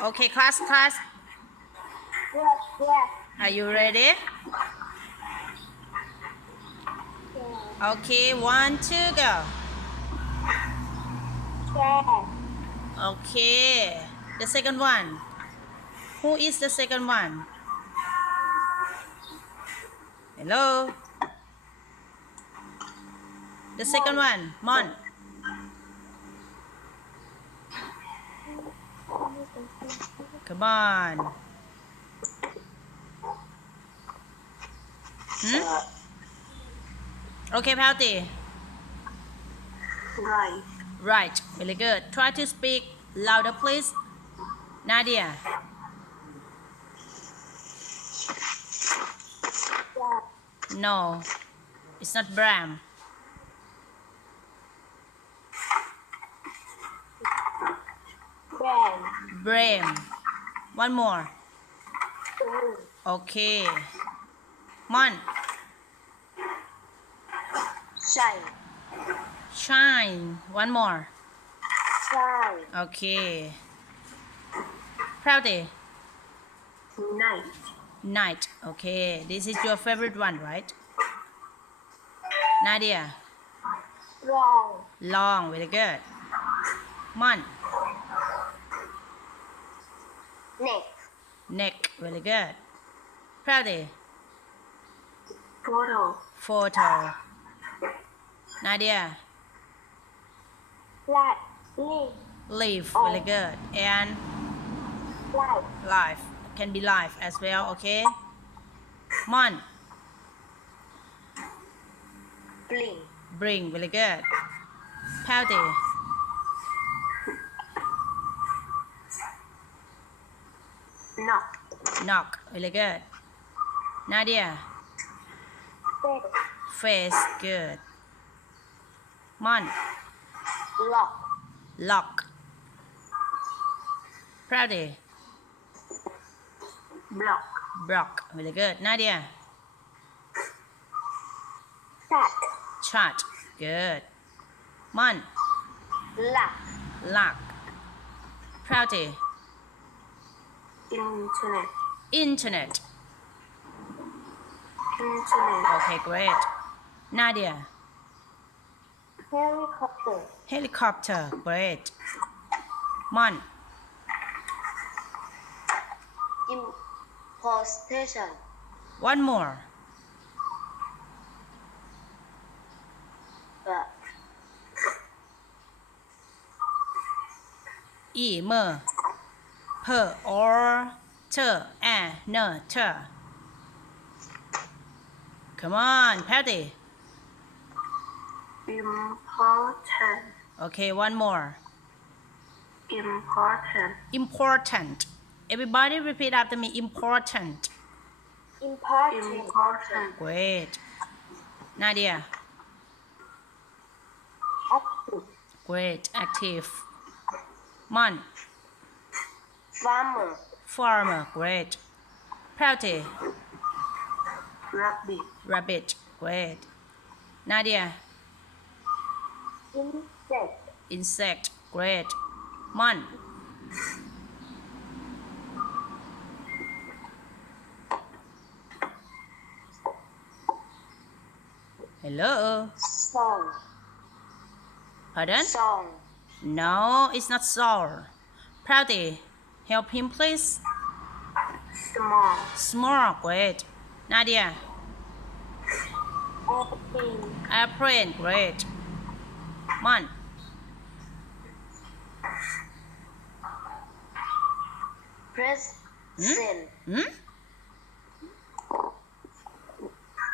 Okay, class. Yes. Are you ready? Okay, 1, 2, go. Chair. Okay. The second one. Who is the second one? Hello? The second one. Mon. Come on. Okay, Pauti. Right. Right. Really good. Try to speak louder, please. Nadia. No. It's not Bram. Brand. Bram. One more. Okay. Mon. Shine. Shine. One more. Shine. Okay. Proudy. Night. Night. Okay. This is your favorite one, right? Nadia. Wrong. Long. Very good. Mon. Neck. Neck. Very good. Proudy. Photo. Photo. Nadia. Light. Leaf. Leaf. Very good. And Light. life. Can be life as well. Okay. Mon. Bling. Bring. Very good. Proudy. Knock. Knock. Very good. Nadia. Bed. Face. Good. Mon. Lock. Lock. Proudy. Block. Block. Very good. Nadia. Cat. Chat. Good. Mon. Lock. Lock. Proudy. Internet. Internet. Internet. Okay, great. Nadia. Helicopter. Helicopter. Great. Mon. Importation. One more. E, mer. Per, or, ter, n, ter. Come on, Patty. Important. Okay, one more. Important. Important. Everybody repeat after me. Important. Important. Great. Nadia. Active. Great. Active. Mon. Farmer. Farmer. Great. Patty. Rabbit. Rabbit. Great. Nadia. Insect. Insect. Great. Mon. Hello. Song. Pardon? Song. No, it's not sour. Proudy, help him please. Small. Small, great. Nadia. Airplane. Airplane, great. Mon. Present.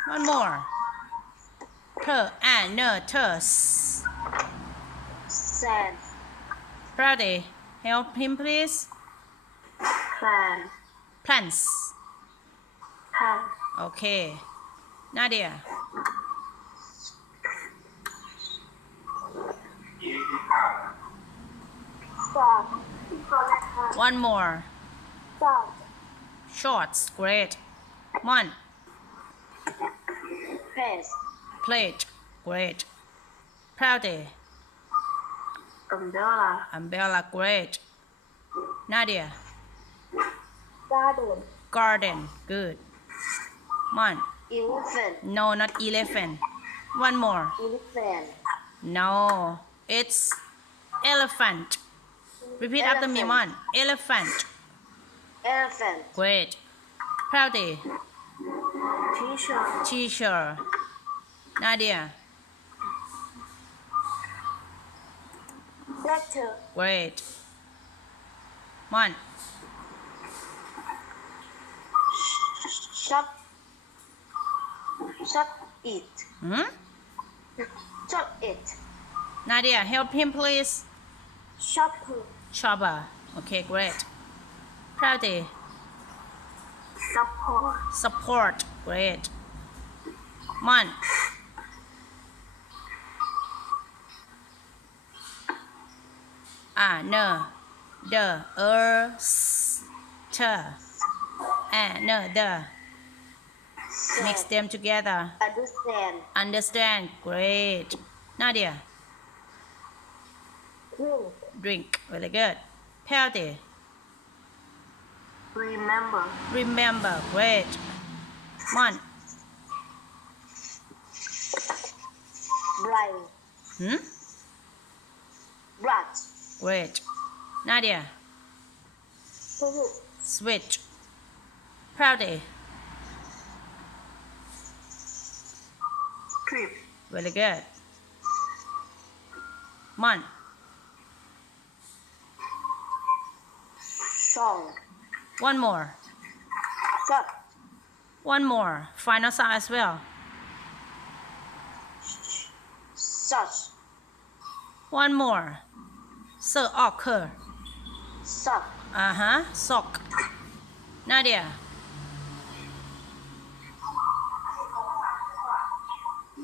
One more. Ter, ter. Sand. Proudy, help him please. Plan. Plants. Pan. Okay. Nadia. Salt. One more. Salt. Shorts, great. Mon. Press. Plate, great. Proudy. Umbrella. Umbrella, great. Nadia. Garden. Garden. Good. Mon. Elephant. No, not elephant. One more. Elephant. No, it's elephant. Repeat after me, Mon. Elephant. Elephant. Great. Proudly. Teacher. Teacher. Nadia. Letter. Great. Mon. Shop. Shop it. Hmm? Shop it. Nadia, help him, please. Shopper. Chopper. Okay, great. Proudly. Support. Support. Great. Mon. No. The. S. T. No. The. Mix them together. Understand. Understand. Great. Nadia. Drink. Drink. Very good. Healthy. Remember. Remember. Great. Mon. Bright. Hmm? Brush. Great. Nadia. Fruit. Switch. Proudly. Trip. Very good. Mon. Song. One more. Shot. One more. Final sound as well. Such. One more. Sir occur. Sock. Sock. Nadia.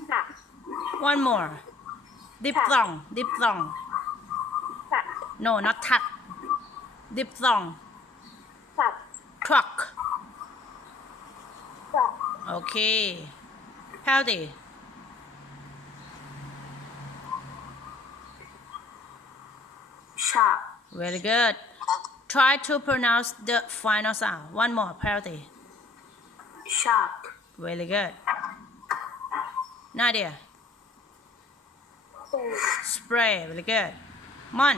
Hat. One more. Diphthong. Diphthong. Hat. No, not tuck. Diphthong. Hat. Truck. Sock. Okay. Healthy. Sharp. Very good. Try to pronounce the final sound. One more. Healthy. Sharp. Very good. Nadia. Spray. Very good. Mon.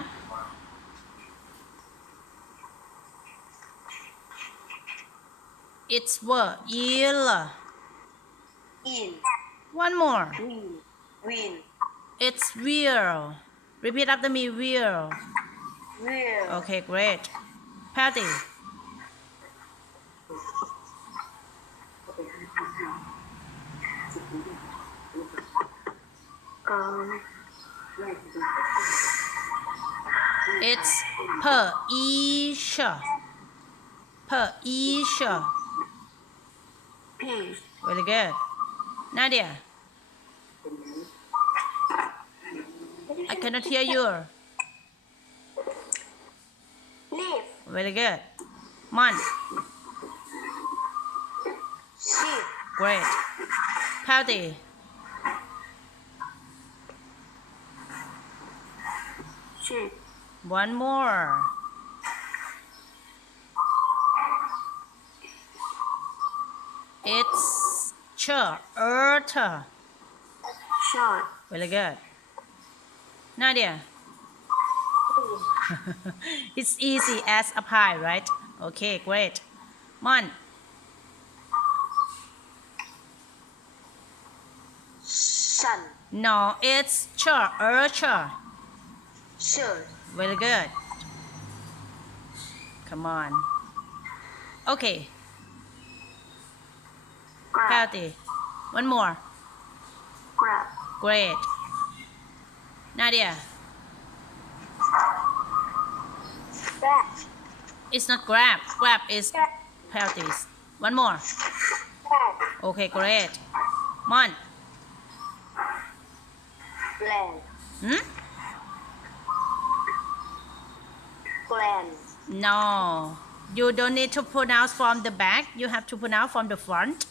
It's word. Eel. In. One more. Win. Win. It's wheel. Repeat after me. Wheel. Will. Okay, great. Patty. It's per each. Per each. Peace. Very good. Nadia. I cannot hear you. Leaf. Very good. Mon. Sheep. Great. Patty. Sheep. One more. It's earth. Short. Very good. Nadia. It's easy as a pie, right? Okay, great. Mon. Sun. No, it's earth. Shirt. Very good. Come on. Okay, Grab. healthy. One more. Grab. Great. Nadia. Grab. It's not grab. Grab is healthy. One more. Grab. Okay, great. Mon. Gland. Hmm? Gland. No. You don't need to pronounce from the back. You have to pronounce from the front.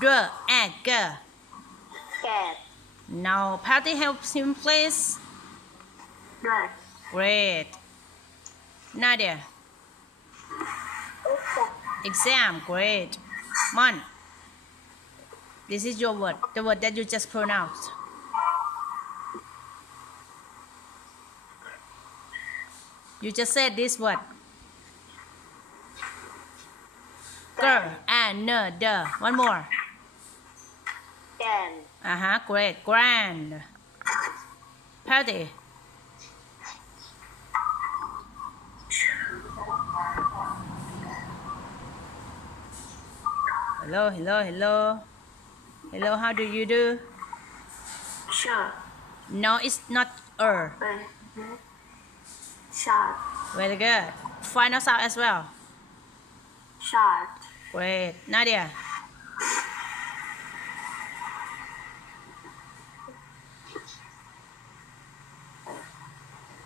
Dr, and g. Cat. Now, Patty helps him, please. Drag. Great. Nadia. Exam. Great. Mon. This is your word. The word that you just pronounced. You just said this word. Girl and the. One more. Can. Great. Grand. Party. Hello, hello, hello. Hello, how do you do? Sure. No, it's not Short. Very good. Final sound as well. Short. Great. Nadia.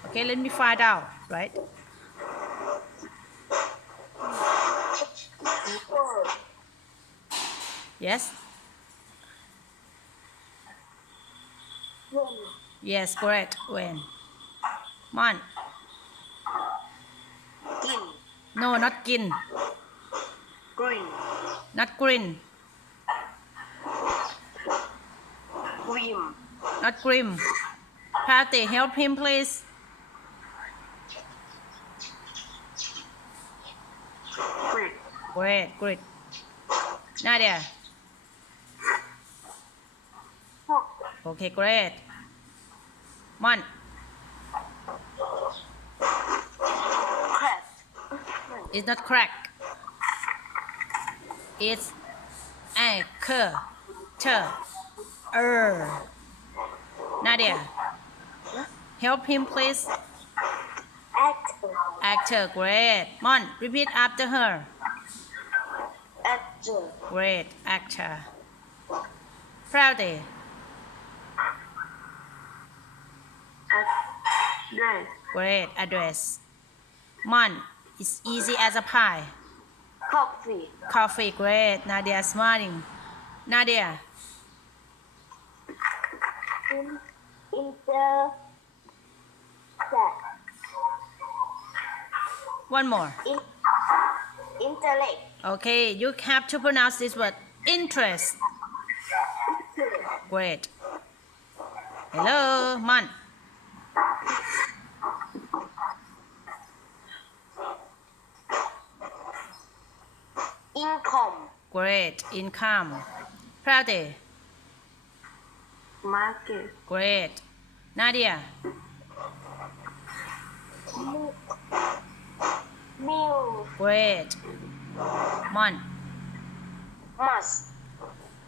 Okay, let me find out, right? Yes? When. Yes, correct. When? Mon. In. No, not kin. Green. Not green. Grim. Not grim. Patty, help him, please. Great. Great, great. Nadia. Hot. Okay, great. Mon. Crab. It's not crack. It's a k t Nadia. Help him, please. Actor. Actor, great. Mon, repeat after her. Actor. Great, actor. Proudy. Address. Great, address. Mon, it's easy as a pie. Coffee. Coffee, great. Nadia smiling. Nadia. Intellect. One more. Intellect. Okay, you have to pronounce this word. Interest. Great. Hello, Mon. Income. Great. Income. Proudy. Market. Great. Nadia. Meal. Great. Mon. Must.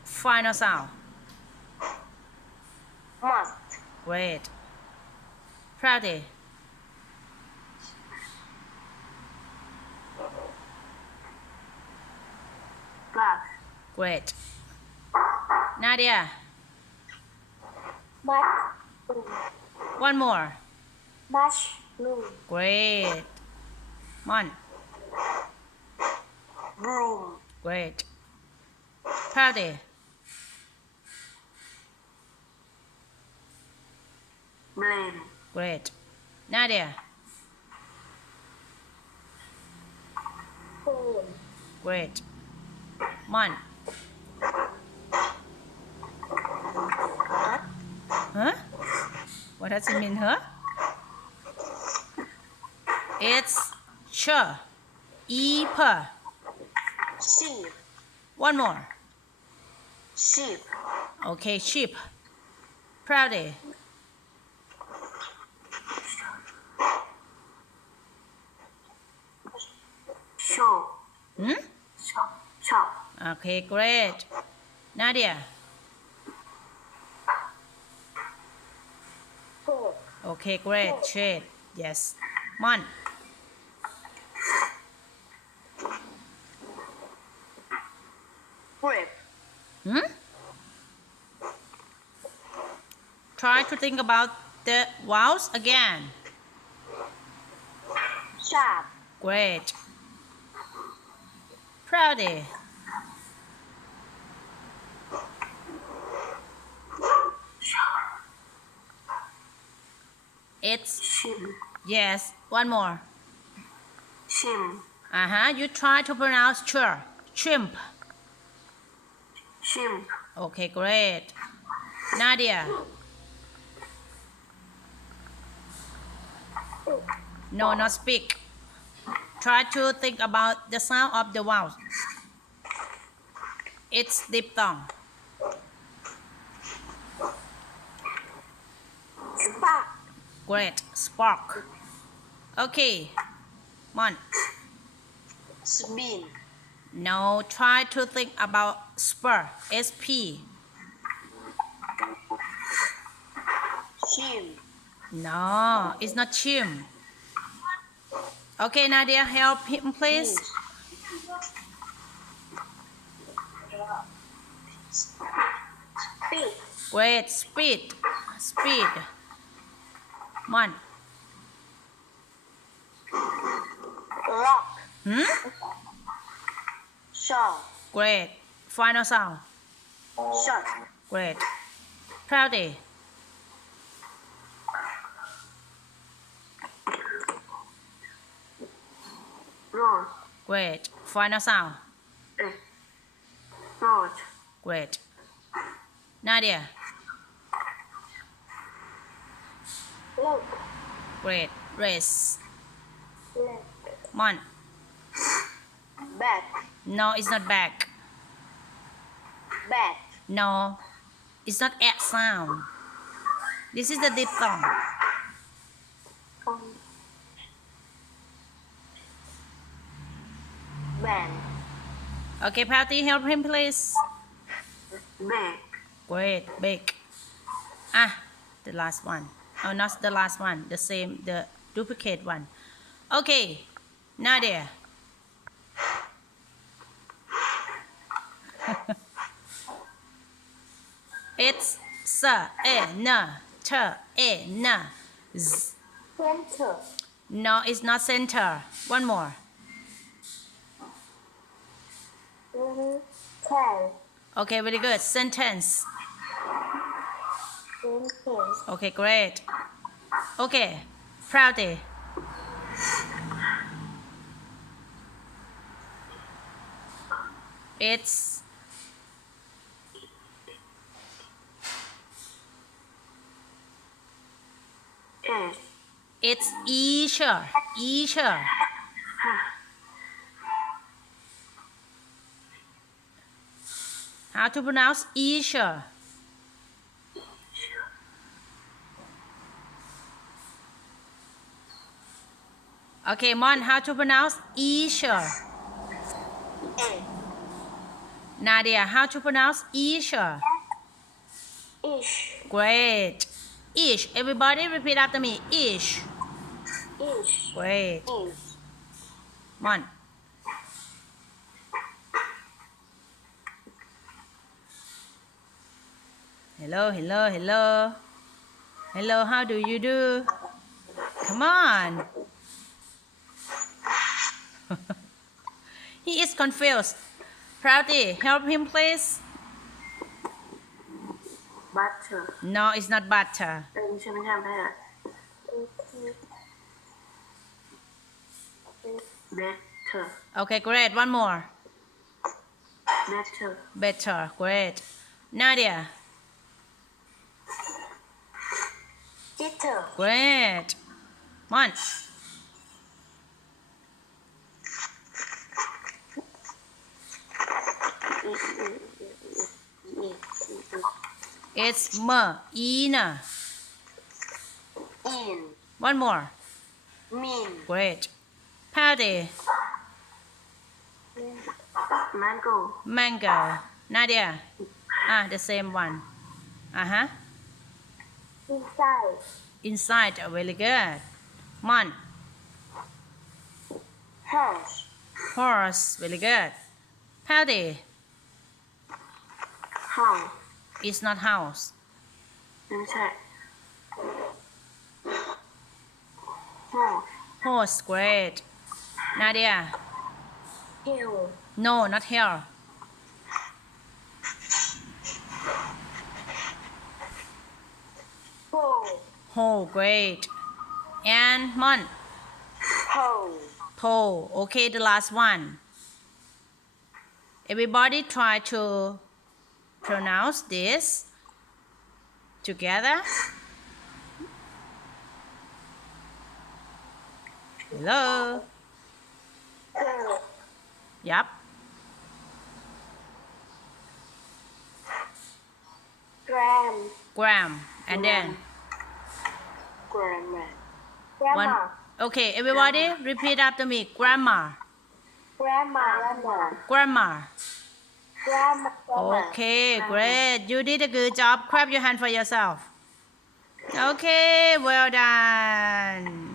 Final sound. Must. Great. Proudy. Glass. Great. Nadia. Mushroom. One more. Mushroom. Great. Mon. Broom. Great. Proudy. Blame. Great. Nadia. Phone. Great. Mon. Huh? What does it mean, huh? It's ch. E per. Sheep. One more. Sheep. Okay, sheep. Proudy. Show. Hmm? Shop. Okay, great. Nadia. Fork. Okay, great. Shade. Yes. Mon. Grape. Hmm? Try to think about the vowels again. Sharp. Great. Proudy. It's Shim. yes. One more. Shim. You try to pronounce shrimp. Shrimp. Okay, great. Nadia. No, not speak. Try to think about the sound of the vowels. It's diphthong. Spark. Great. Spark. Okay. Mon. Spin. No, try to think about spur. SP. Shim. No, it's not chim. Okay, Nadia, help him, please. Speed. Great. Speed. Speed. Mon. Lock. Short. Great. Final sound. Short. Great. Proudy. Road. Great. Final sound. Road. Great. Nadia. Look. Great. Race. Left. Mon. Back. No, it's not back. Back. No, it's not at sound. This is the diphthong. Band. Okay, Patty, help him, please. Back. Great. Big. The last one. Oh, not the last one. The same, the duplicate one. Okay, Nadia. It's z. Center. No, it's not center. One more. Ten. Okay, very good. Sentence. Okay, great. Okay, Proudy. It's S. it's Easter. Easter. How to pronounce Easter? Okay, Mon, how to pronounce Easter? A. Nadia, how to pronounce Easter? Ish. Great. Ish. Everybody repeat after me. Ish. Ish. Great. Ish. Mon. Hello, hello, hello. Hello, how do you do? Come on. He is confused. Proudy, help him, please. Butter. No, it's not butter. ไม่ใช่ไม่ใช่ไม่ใช่ Better. Okay, great. One more. Better. Better. Great. Nadia. Jitter. Great. Mon. It's Ina. In. One more. Mean. Great. Patty. Mango. Mango. Nadia. The same one. Inside. Inside. Very good. Mon. Horse. Horse. Very good. Patty. House. It's not house. ไม่ใช่ Horse. Horse. Great. Nadia. Hill. No, not here. Hole. Hole. Great. And Mon. Hole. pole. Okay, the last one. Everybody try to pronounce this together. Hello. Pole. Yep. Gram. Gram. And then Grammar. one. Grammar. Okay, everybody repeat after me. Grammar. Grammar. Grammar. Grammar. Okay, great. You did a good job. Clap your hand for yourself. Okay, well done.